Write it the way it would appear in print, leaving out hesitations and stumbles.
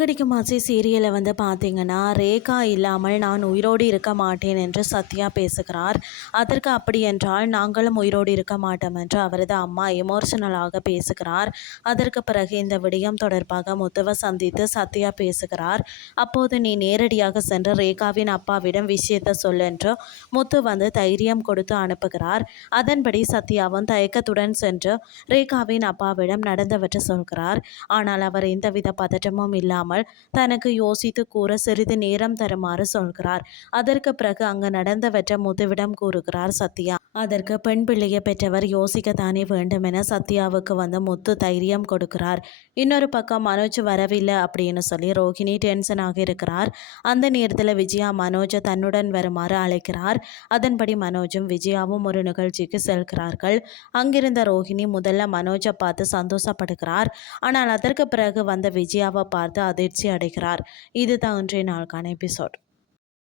சிறகடிக்கும் ஆசை சீரியலை பார்த்தீங்கன்னா, ரேகா இல்லாமல் நான் உயிரோடு இருக்க மாட்டேன் என்று சத்யா பேசுகிறார். அதற்கு அப்படியென்றால் நாங்களும் உயிரோடு இருக்க மாட்டோம் என்று அவரது அம்மா எமோஷனலாக பேசுகிறார். அதற்கு பிறகு இந்த விடயம் தொடர்பாக முத்துவை சந்தித்து சத்யா பேசுகிறார். அப்போது நீ நேரடியாக சென்று ரேகாவின் அப்பாவிடம் விஷயத்தை சொல் என்று முத்து தைரியம் கொடுத்து அனுப்புகிறார். அதன்படி சத்யாவும் தயக்கத்துடன் சென்று ரேகாவின் அப்பாவிடம் நடந்தவற்றை சொல்கிறார். ஆனால் அவர் எந்தவித பதட்டமும் இல்லாமல் தனக்கு யோசித்து கூற சிறிது நேரம் தருமாறு சொல்கிறார். அதற்கு பிறகு அங்கு நடந்தவற்றை முத்துவிடம் கூறுகிறார் சத்யா. அதற்கு பெண் பிள்ளையை பெற்றவர் யோசிக்கத்தானே வேண்டும் என சத்யாவுக்கு முத்து தைரியம் கொடுக்கிறார். இன்னொரு பக்கம் மனோஜ் வரவில்லை அப்படின்னு சொல்லி ரோஹிணி டென்ஷனாக இருக்கிறார். அந்த நேரத்தில் விஜயா மனோஜை தன்னுடன் வருமாறு அழைக்கிறார். அதன்படி மனோஜும் விஜயாவும் ஒரு நிகழ்ச்சிக்கு செல்கிறார்கள். அங்கிருந்த ரோஹிணி முதல்ல மனோஜை பார்த்து சந்தோஷப்படுகிறார். ஆனால் அதற்கு பிறகு விஜயாவை பார்த்து அதிர்ச்சி அடைகிறார். இதுதான் இன்றைய நாளுக்கான எபிசோட்.